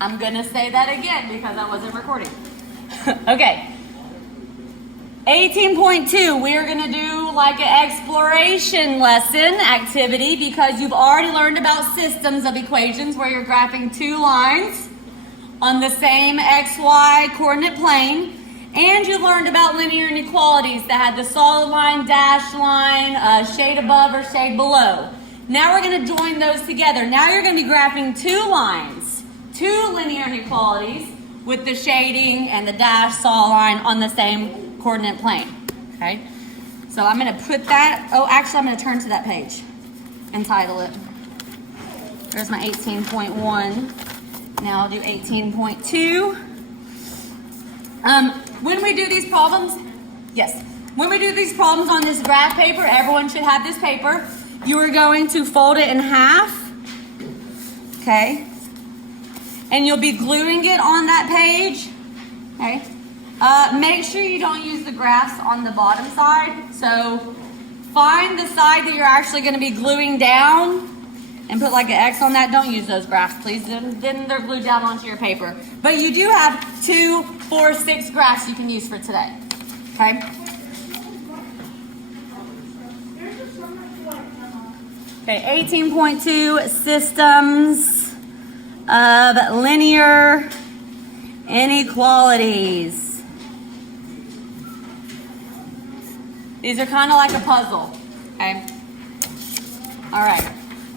I'm going to say that again because I wasn't recording. Okay. 18.2, we are going to do like an exploration lesson activity because you've already learned about systems of equations where you're graphing two lines on the same XY coordinate plane. And you learned about linear inequalities that had the solid line, dashed line, shade above or shade below. Now we're going to join those together. Now you're going to be graphing two lines, two linear inequalities with the shading and the dashed solid line on the same coordinate plane. Okay? So I'm going to put that, oh, actually I'm going to turn to that page and title it. There's my 18.1. Now I'll do 18.2. When we do these problems, when we do these problems on this graph paper, everyone should have this paper. You are going to fold it in half, okay? And you'll be gluing it on that page, okay? Make sure you don't use the graphs on the bottom side. So find the side that you're actually going to be gluing down and put like an X on that. Don't use those graphs, please. Then they're glued down onto your paper. But you do have 2, 4, 6 graphs you can use for today. Okay? Okay, 18.2, systems of linear inequalities. These are kind of like a puzzle. Okay? All right.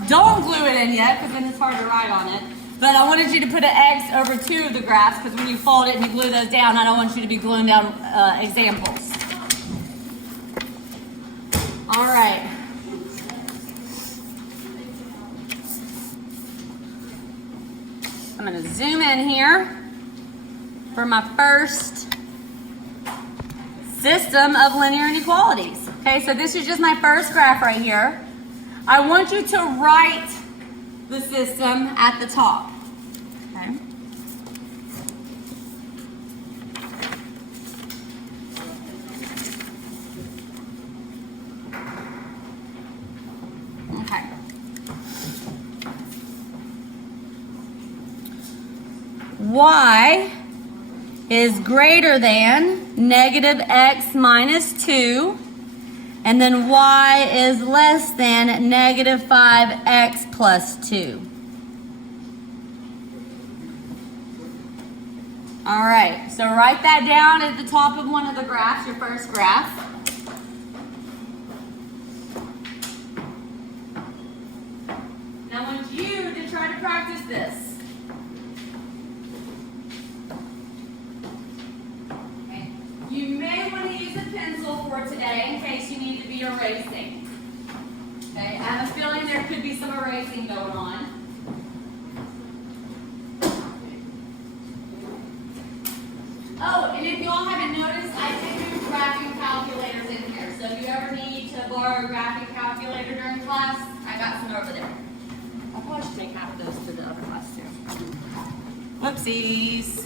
Don't glue it in yet because then it's hard to write on it. But I wanted you to put an X over 2 of the graphs because when you fold it and you glue those down, I don't want you to be gluing down examples. All right. I'm going to zoom in here for my first system of linear inequalities. Okay, so this is just my first graph right here. I want you to write the system at the top. Okay. Okay. Y is greater than negative x minus 2. And then y is less than negative 5x plus 2. All right, so write that down at the top of one of the graphs, your first graph. Now I want you to try to practice this. You may want to use a pencil for today in case you need to be erasing. Okay, I have a feeling there could be some erasing going on. Oh, and if you all haven't noticed, I did do graphing calculators in here. So if you ever need to borrow a graphing calculator during class, I got some over there. I probably should take half of those to the other class too. Whoopsies.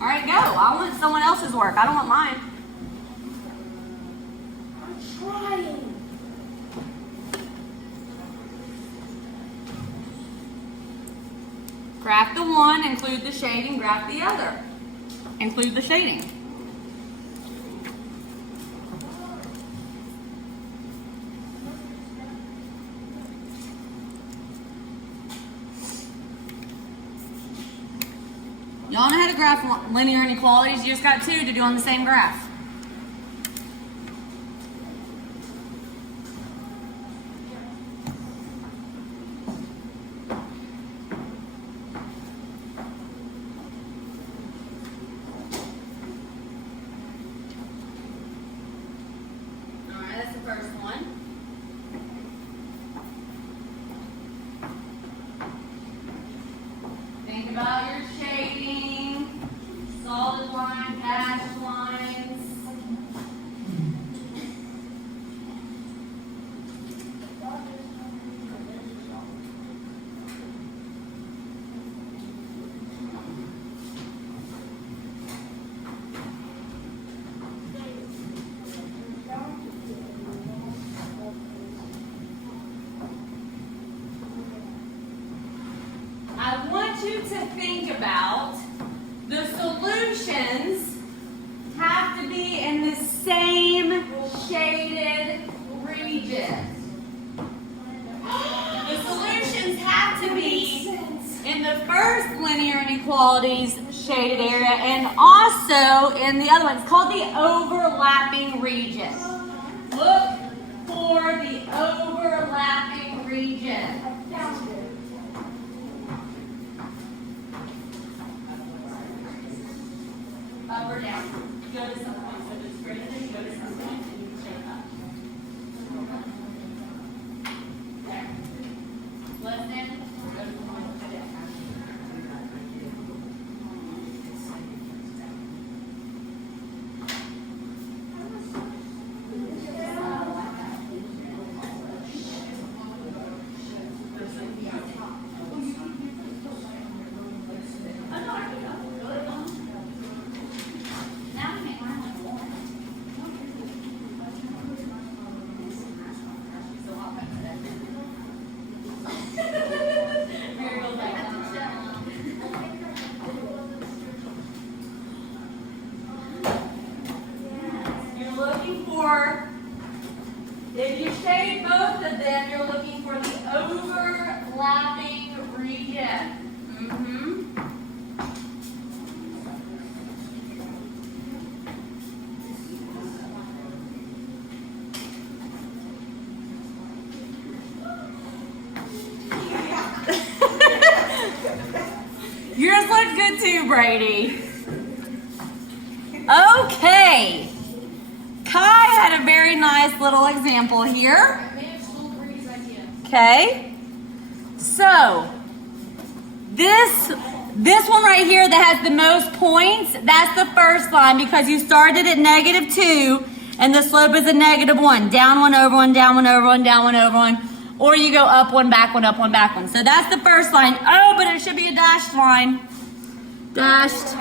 All right, go. I want someone else's work. I don't want mine. I'm trying. Graph the one, include the shading, graph the other. Include the shading. Y'all know how to graph linear inequalities. You just got 2 to do on the same graph. All right, that's the first one. Think about your shading, solid line, dashed lines. I want you to think about the solutions have to be in the same shaded region. The solutions have to be in the first linear inequalities shaded area and also in the other one. It's called the overlapping region. Look for the overlapping region. Up or down. Go to some point. So if it's greater than, go to some point and you can shade up. There. Less than, go to the point. Go down. If you shade both of them, you're looking for the overlapping region. Yours look good too, Brady. Okay. Kai had a very nice little example here. Okay. So, this one right here that has the most points, that's the first line because you started at -2 and the slope is a -1. Down one, over one, down one, over one, down one, over one. Or you go up one, back one, up one, back one. So that's the first line. Oh, but it should be a dashed line. Dashed.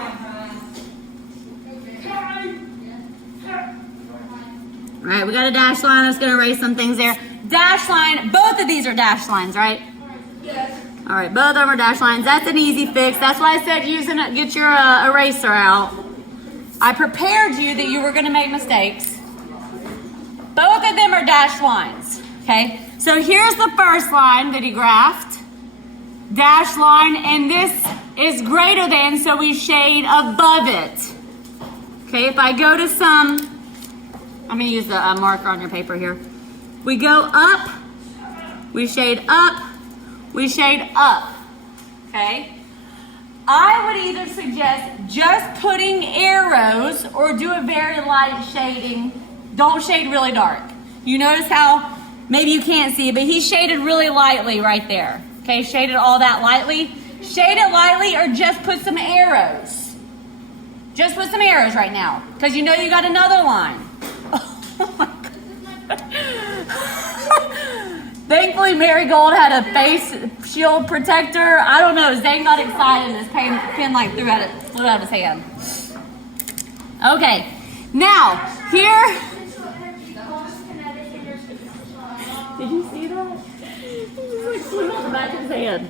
All right, we got a dash line. Let's go erase some things there. Dash line. Both of these are dash lines, right? Yes. All right, both of them are dash lines. That's an easy fix. That's why I said get your eraser out. I prepared you that you were going to make mistakes. Both of them are dash lines. Okay, so here's the first line that he graphed. Dash line, and this is greater than, so we shade above it. Okay, if I go to some... I'm going to use the marker on your paper here. We go up, we shade up, we shade up, okay? I would either suggest just putting arrows or do a very light shading. Don't shade really dark. You notice how, maybe you can't see it, but he shaded really lightly right there. Okay, shaded all that lightly. Shade it lightly or just put some arrows. Just put some arrows right now because you know you got another line. Oh my God. Thankfully, Marigold had a face shield protector. I don't know. Zane got excited and his pen like flew out of his hand. Okay, now here. Did you see that? He just flew out the back of his hand.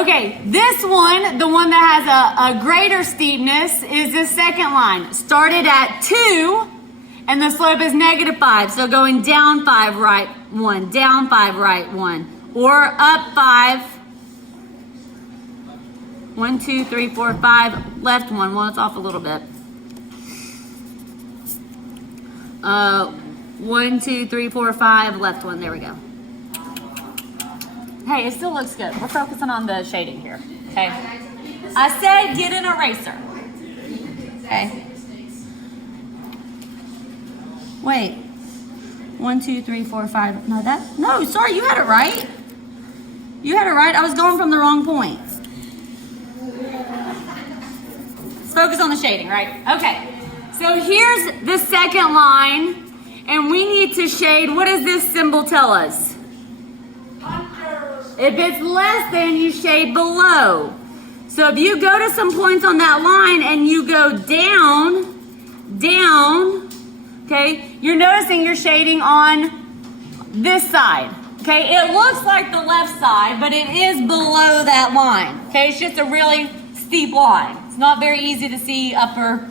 Okay, this one, the one that has a greater steepness, is the second line. Started at 2. And the slope is -5, so going down 5, right 1, down 5, right 1, or up 5. 1, 2, 3, 4, 5, left 1. Well, it's off a little bit. 1, 2, 3, 4, 5, left 1. There we go. Hey, it still looks good. We're focusing on the shading here. Okay. I said get an eraser. Okay. Wait, 1, 2, 3, 4, 5. No, sorry, you had it right. You had it right. I was going from the wrong point. Let's focus on the shading, right? Okay, so here's the second line, and we need to shade. What does this symbol tell us? If it's less than, you shade below. So if you go to some points on that line and you go down, okay, you're noticing you're shading on this side. Okay, it looks like the left side, but it is below that line. Okay, it's just a really steep line. It's not very easy to see up or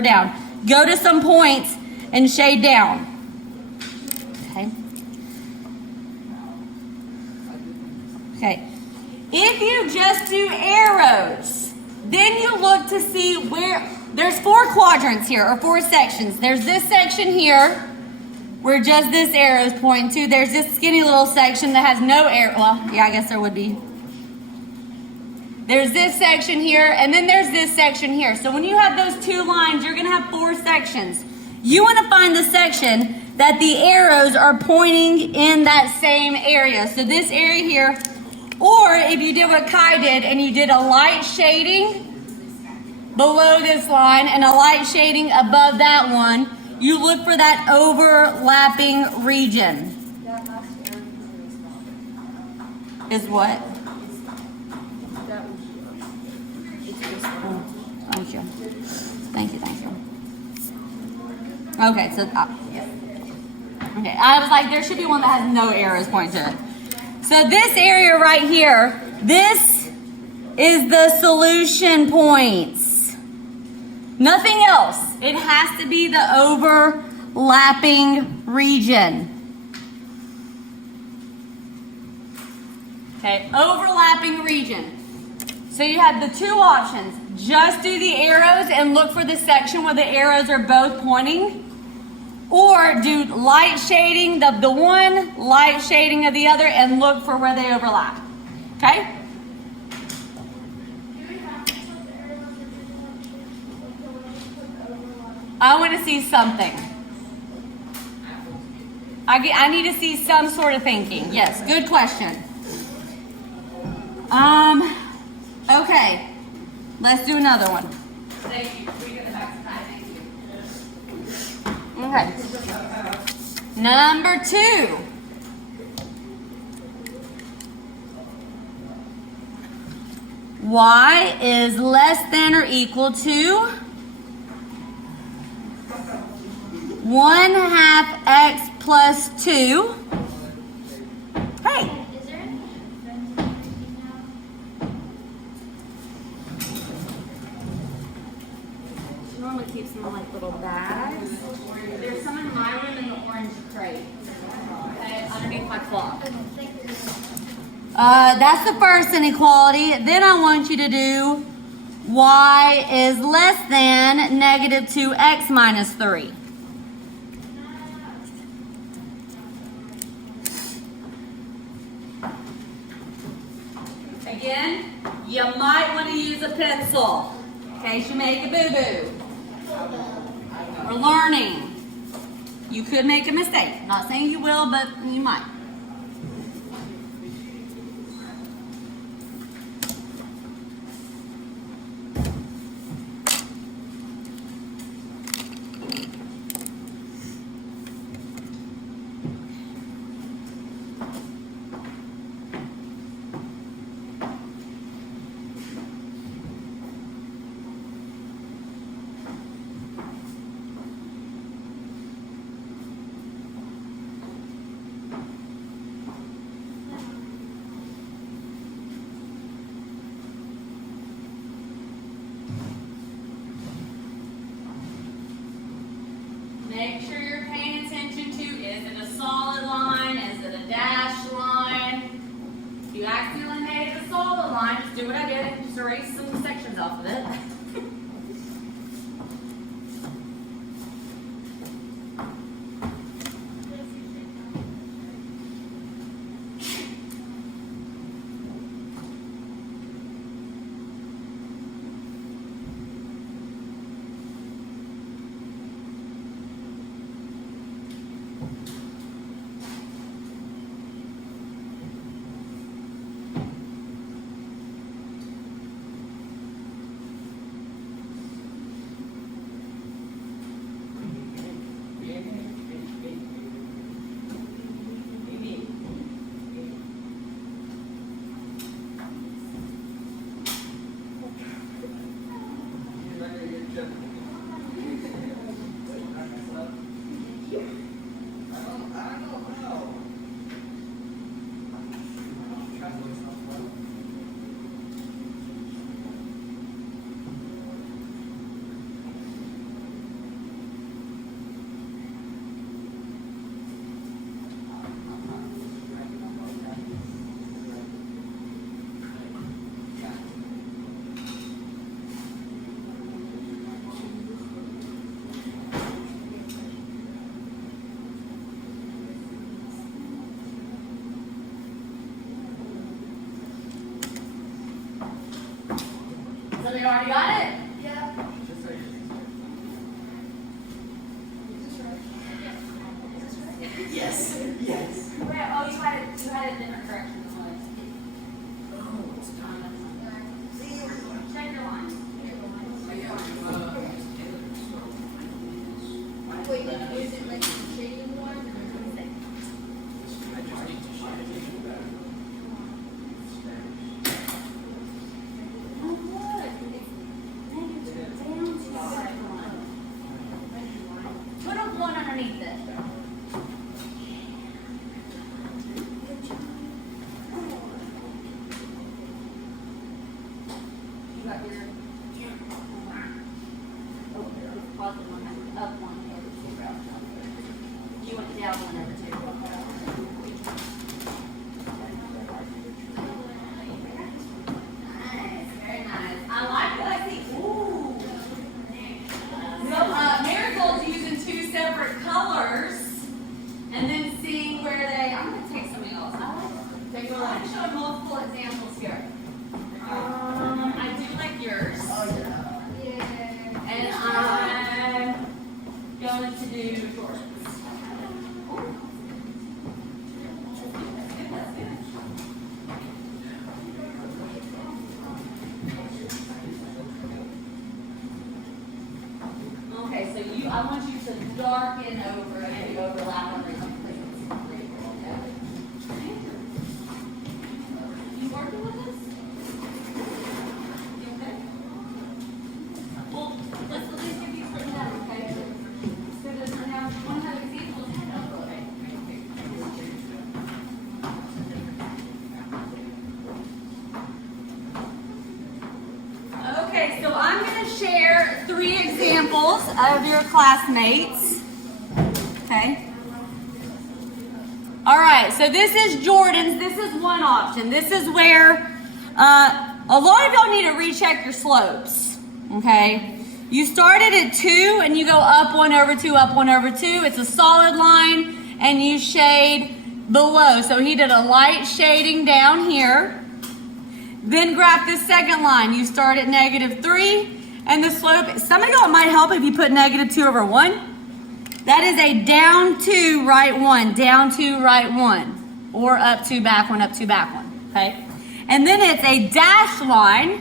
down. Go to some points and shade down. Okay. Okay. If you just do arrows, then you look to see where, there's 4 quadrants here, or 4 sections. There's this section here, where just this arrow is pointing to. There's this skinny little section that has no arrow. Well, yeah, I guess there would be. There's this section here, and then there's this section here. So when you have those 2 lines, you're going to have 4 sections. You want to find the section that the arrows are pointing in that same area. So this area here, or if you did what Kai did and you did a light shading below this line and a light shading above that one, you look for that overlapping region. Is what? Oh, thank you. Thank you. Okay, so, okay, I was like, there should be one that has no arrows pointing to it. So this area right here, this is the solution points. Nothing else. It has to be the overlapping region. Okay, overlapping region. So you have the 2 options. Just do the arrows and look for the section where the arrows are both pointing. Or do light shading of the one, light shading of the other, and look for where they overlap. Okay? I want to see something. I need to see some sort of thinking. Yes, good question. Okay. Let's do another one. Thank you. We get the back to time. Thank you. Okay. Number 2. Y is less than or equal to 1/2 x plus 2. Hey. She normally keeps them in like little bags. There's some in my room in the orange crate. Okay, underneath my clock. That's the first inequality. Then I want you to do y is less than negative 2x minus 3. Again, you might want to use a pencil in case you make a boo-boo. We're learning. You could make a mistake. Not saying you will, but you might. Make sure you're paying attention to, is it a solid line? Is it a dashed line? If you accidentally made it a solid line, just do what I did and just erase some sections off of it. already got it? Yeah. Yes. Yes. Oh, you had it different correction. Oh, it's time. Check your lines. Wait, is it like the shading one? I just need to share it. Put a 1 underneath it. You got your positive one, up 1 over 2. You went down 1 over 2. Nice, very nice. I like what I see. Ooh. So Marigold's using 2 separate colors, and then seeing where they. I'm going to take something else. I'm showing multiple examples here. I do like yours. Oh, yeah. Yeah. And I'm going to do Jordan's. Okay, so I want you to darken over and overlap on everything. You working with this? You okay? Well, let's at least get these written down, okay? So that now, if you want to have examples, head over, okay? Okay, so I'm going to share 3 examples of your classmates. Okay? All right, so this is Jordan's. This is one option. This is where a lot of y'all need to recheck your slopes. Okay? You started at 2 and you go up 1 over 2, up 1 over 2. It's a solid line and you shade below. So he did a light shading down here. Then graph this second line. You start at -3 and the slope, some of y'all might help if you put -2 over 1. That is a down 2, right 1, down 2, right 1. Or up 2, back 1, up 2, back 1. Okay? And then it's a dashed line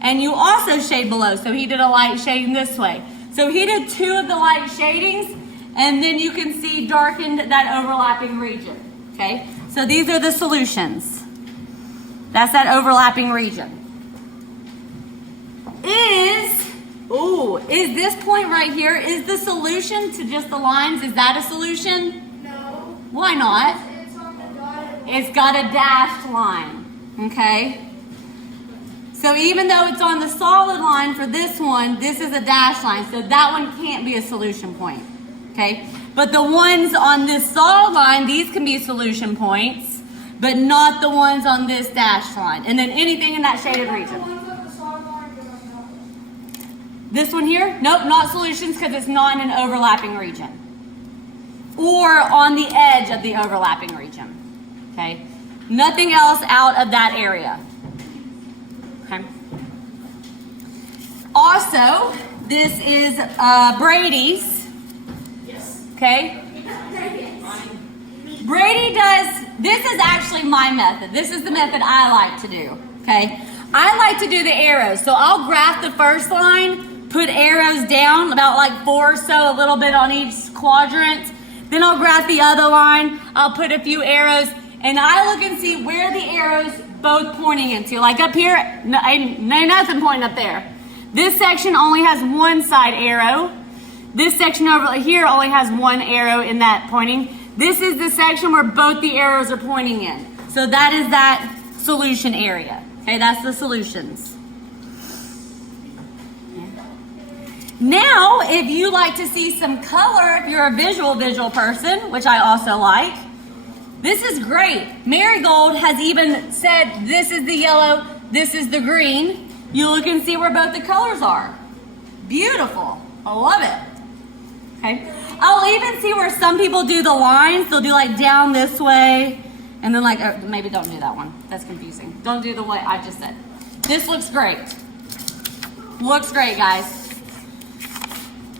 and you also shade below. So he did a light shading this way. So he did 2 of the light shadings and then you can see darkened that overlapping region. Okay? So these are the solutions. That's that overlapping region. Is this point right here, is the solution to just the lines, is that a solution? No. Why not? It's on the dotted. It's got a dashed line, okay? So even though it's on the solid line for this one, this is a dashed line, so that one can't be a solution point, okay? But the ones on this solid line, these can be solution points, but not the ones on this dashed line. And then anything in that shaded The region. ones on the solid line, but on top. This one here? Nope, not solutions because it's not in an overlapping region. Or on the edge of the overlapping region. Okay? Nothing else out of that area. Okay? Also, this is Brady's. Yes. Okay? Brady does, this is actually my method. This is the method I like to do. Okay? I like to do the arrows. So I'll graph the first line, put arrows down, about like 4 or so, a little bit on each quadrant. Then I'll graph the other line. I'll put a few arrows, and I look and see where the arrows both pointing into. Like up here, no, ain't nothing pointing up there. This section only has one side arrow. This section over here only has one arrow in that pointing. This is the section where both the arrows are pointing in. So that is that solution area. Okay, that's the solutions. Now, if you like to see some color, if you're a visual person, which I also like, this is great. Marigold has even said this is the yellow, this is the green. You look and see where both the colors are. Beautiful. I love it. Okay. I'll even see where some people do the lines. They'll do like down this way and then like, maybe don't do that one. That's confusing. Don't do the way I just said. This looks great. Looks great, guys.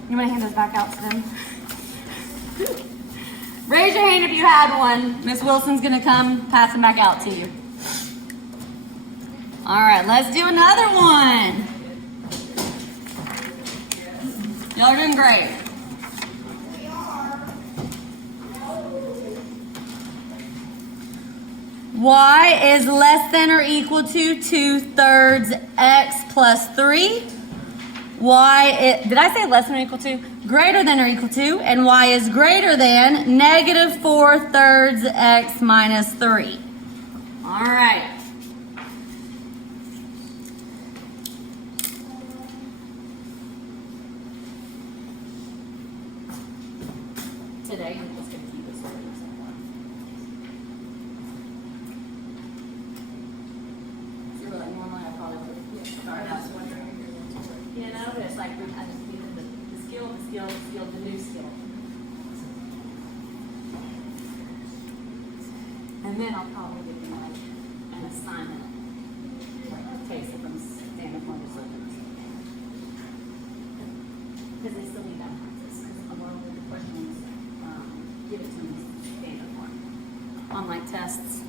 You want to hand those back out to them? Raise your hand if you had one. Miss Wilson's going to come pass them back out to you. All right, let's do another one. Y'all are doing great. Y is less than or equal to 2/3 x plus 3. Did I say less than or equal to? Greater than or equal to, and y is greater than negative 4/3 x minus 3. All right. Today, I'm just going to keep this one. So, like, normally I probably would start out wondering, you know, but it's like I just needed the skill, the new skill. And then I'll probably give them like an assignment. Case it from standard form to solutions. Because they still need that practice. Because a lot of the questions give it to me standard form. Online tests.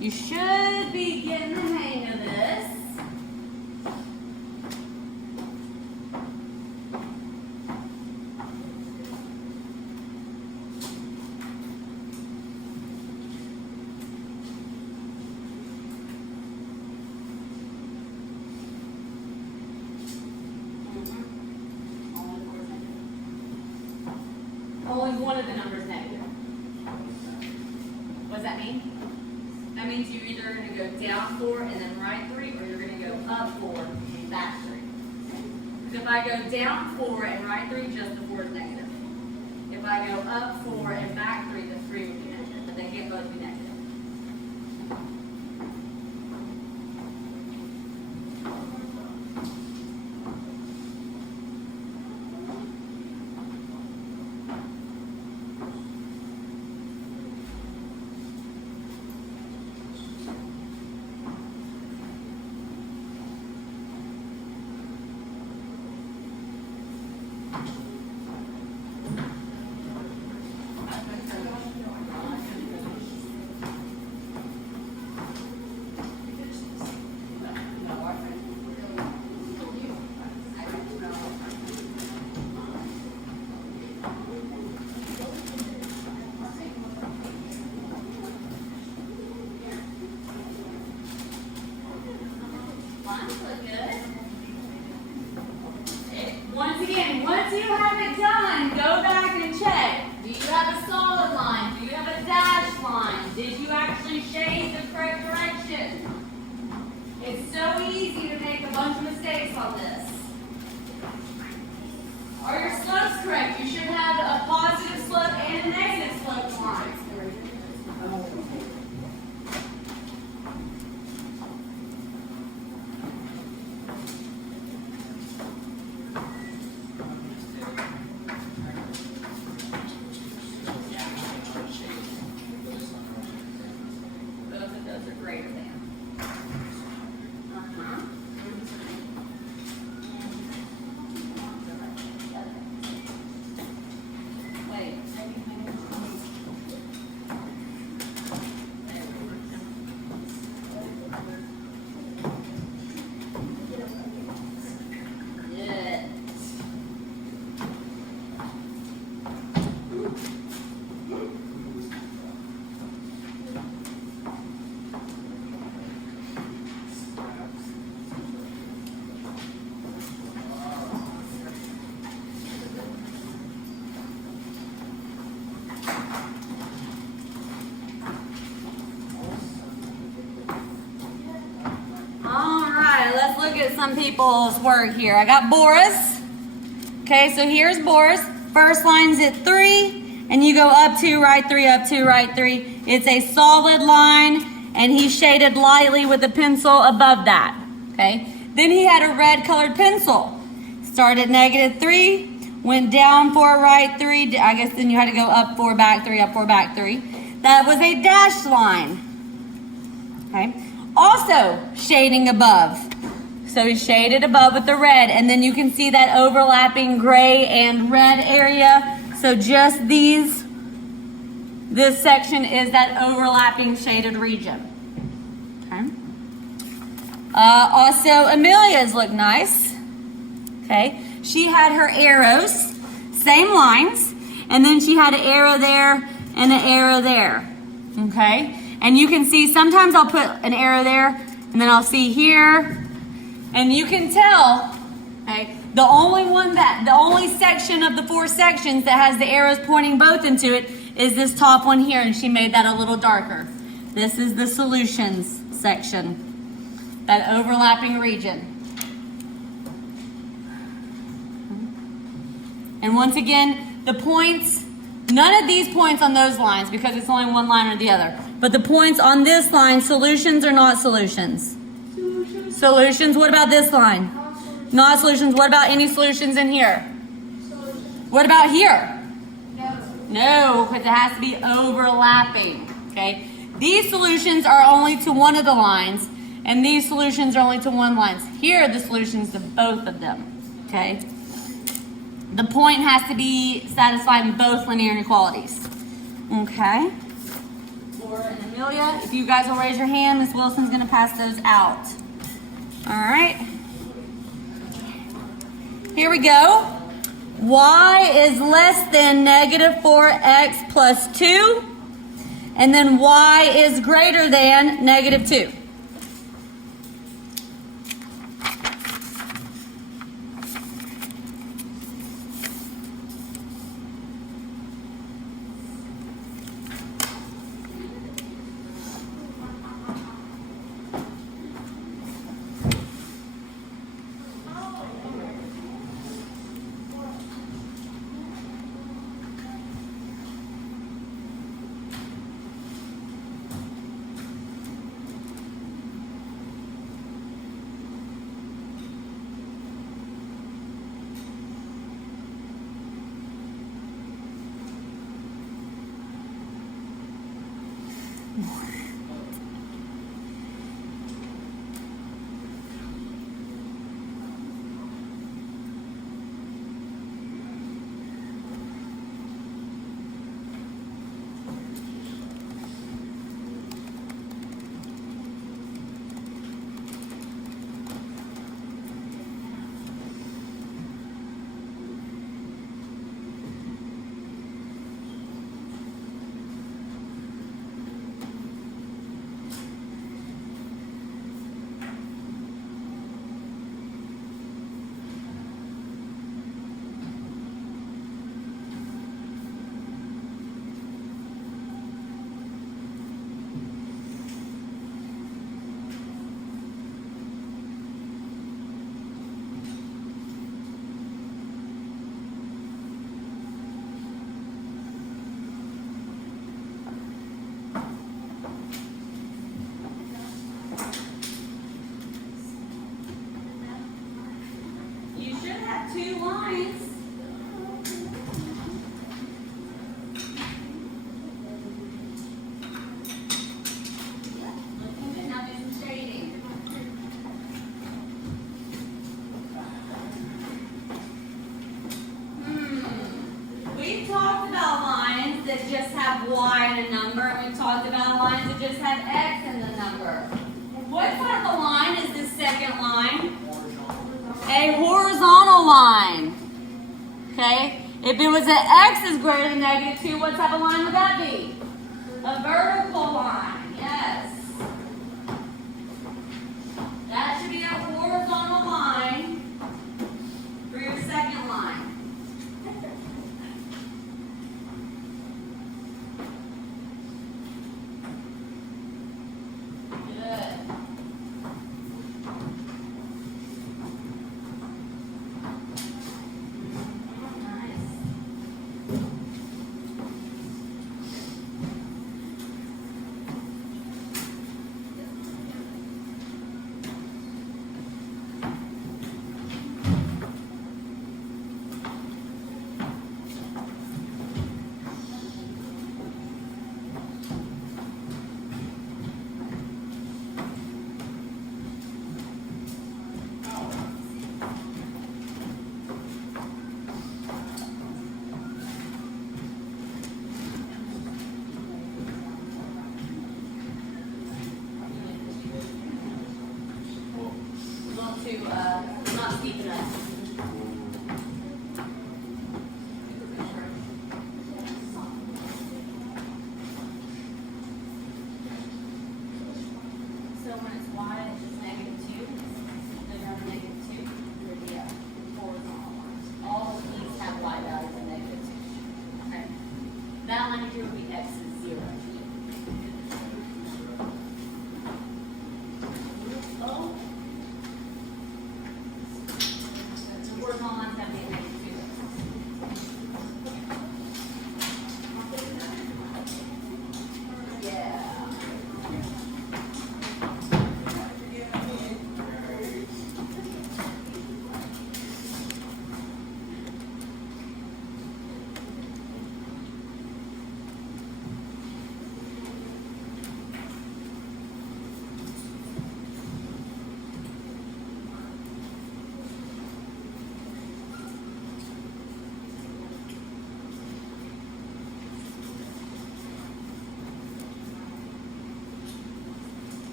You should be getting the hang of this. Only one of the numbers negative. What does that mean? That means you're either going to go down 4 and then right 3, or you're going to go up 4 and back 3. Because if I go down 4 and right 3, just the 4 is negative. If I go up 4 and back 3, the 3 would be negative. But they can't both be negative. Once again, once you have it done, go back and check. Do you have a solid line? Do you have a dashed line? Did you actually shade the correct direction? It's so easy to make a bunch of mistakes on this. Are your slopes correct? You should have a positive slope and a negative slope line. Those are greater than. at some people's work here. I got Boris. Okay, so here's Boris. First line's at 3, and you go up 2, right 3, up 2, right 3. It's a solid line, and he shaded lightly with a pencil above that. Okay, then he had a red colored pencil. Started at -3, went down 4, right 3. I guess then you had to go up 4, back 3, up 4, back 3. That was a dashed line. Okay, also shading above. So he shaded above with the red, and then you can see that overlapping gray and red area. So just this section is that overlapping shaded region. Okay. Also, Amelia's look nice. Okay, she had her arrows, same lines, and then she had an arrow there and an arrow there. Okay, and you can see sometimes I'll put an arrow there, and then I'll see here. And you can tell, okay, the only section of the 4 sections that has the arrows pointing both into it is this top one here, and she made that a little darker. This is the solutions section, that overlapping region. And once again, the points, none of these points on those lines, because it's only one line or the other, but the points on this line, solutions or not solutions? Solutions. What about this line? Not solutions. What about any solutions in here? What about here? No, because it has to be overlapping. Okay. These solutions are only to one of the lines, and these solutions are only to one line. Here are the solutions to both of them. Okay. The point has to be satisfying both linear inequalities. Okay. Laura and Amelia, if you guys will raise your hand, Miss Wilson's going to pass those out. All right, here we go. Y is less than -4x plus 2, and then y is greater than -2. that just have y and a number, and we talked about lines that just have x in the number. What type of line is this second line? A horizontal line. Okay? If it was an x is greater than -2, what type of line would that be? A vertical line. Yes. That should be a horizontal line for your second line. Good.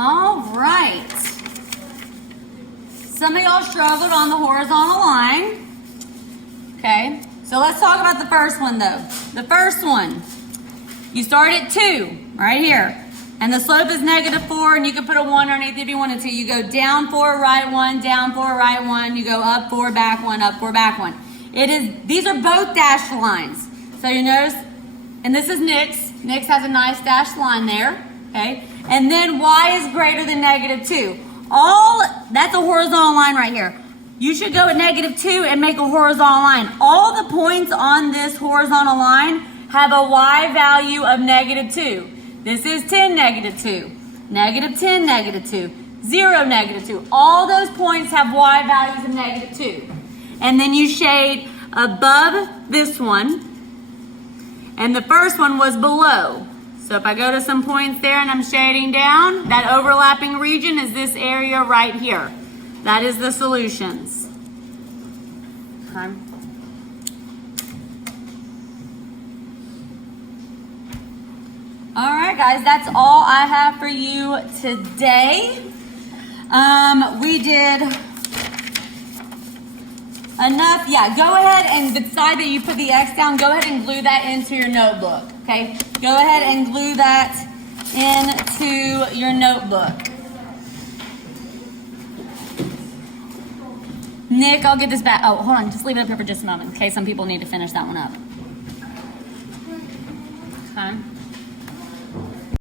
All right. Some of y'all struggled on the horizontal line. Okay, so let's talk about the first one though. The first one, you start at 2, right here. And the slope is -4, and you can put a 1 underneath if you wanted to. You go down 4, right 1, down 4, right 1. You go up 4, back 1, up 4, back 1. These are both dashed lines. So you notice, and this is Nick's. Nick's has a nice dashed line there, okay? And then y is greater than -2. That's a horizontal line right here. You should go at -2 and make a horizontal line. All the points on this horizontal line have a y value of -2. This is 10, -2, -10, -2, 0, -2. All those points have y values of -2. And then you shade above this one, and the first one was below. So if I go to some points there and I'm shading down, that overlapping region is this area right here. That is the solutions. Okay. All right, guys, that's all I have for you today. We did enough. Yeah, go ahead and the side that you put the X down, go ahead and glue that into your notebook, okay? Go ahead and glue that into your notebook. Nick, I'll get this back. Oh, hold on. Just leave it up here for just a moment. Okay, some people need to finish that one up.